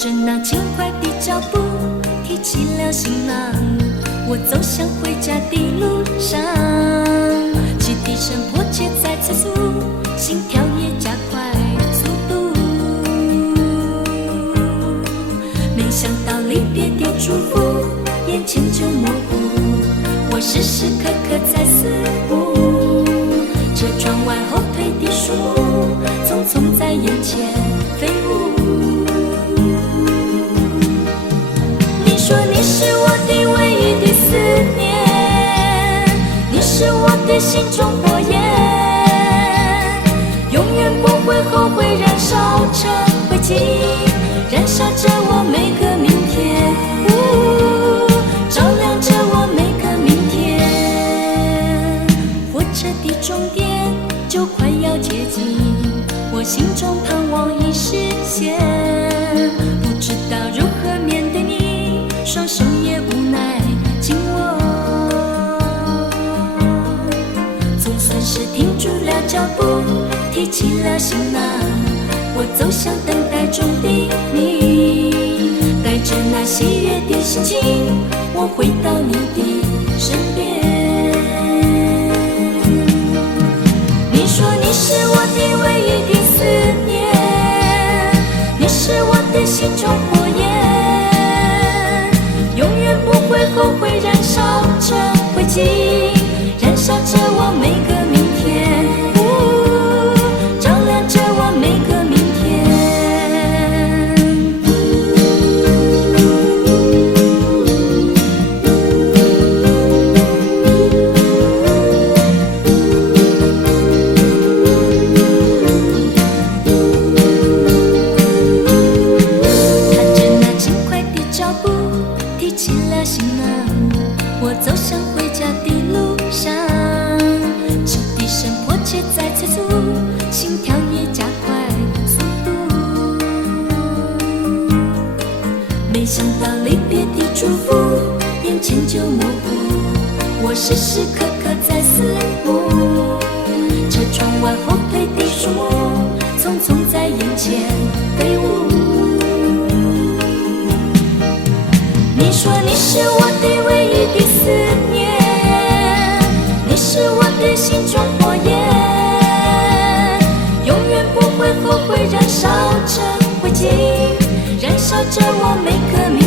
着那轻快的脚步，提起了行囊，我走向回家的路上，汽笛声迫切在催促，心跳也加快速度。没想到离别的祝福，眼前就模糊，我时时刻刻在思慕，车窗外后退的树木，匆匆在眼前飞舞。你说你是我的唯一的思念，你是我的心中火焰，永远不会后悔，燃烧成灰烬，燃烧着我每个明天，照亮着我每个明天。火车的终点就快要接近，我心中盼望已实现，不知道如何面对你，双手也无奈紧握。总算是停住了脚步，提起了行囊，我走向等待中的你，带着那喜悦的心情，我回到你的身边。你说你是我的唯一的思念，你是我的心中火焰，永远不会后悔，燃烧成灰烬，燃烧着我每个明天，照亮着我每个明天。踏着那轻快的脚步，提起了行囊，我走向回家的路上，汽笛声迫切在催促，心跳也加快速度。没想到离别的祝福，眼前就模糊，我时时刻刻在思慕，车窗外后退的树木，匆匆在眼前飞舞。你说你是我的唯一的思念，你是我的心中火焰，永远不会后悔，燃烧成灰烬，燃烧着我每个明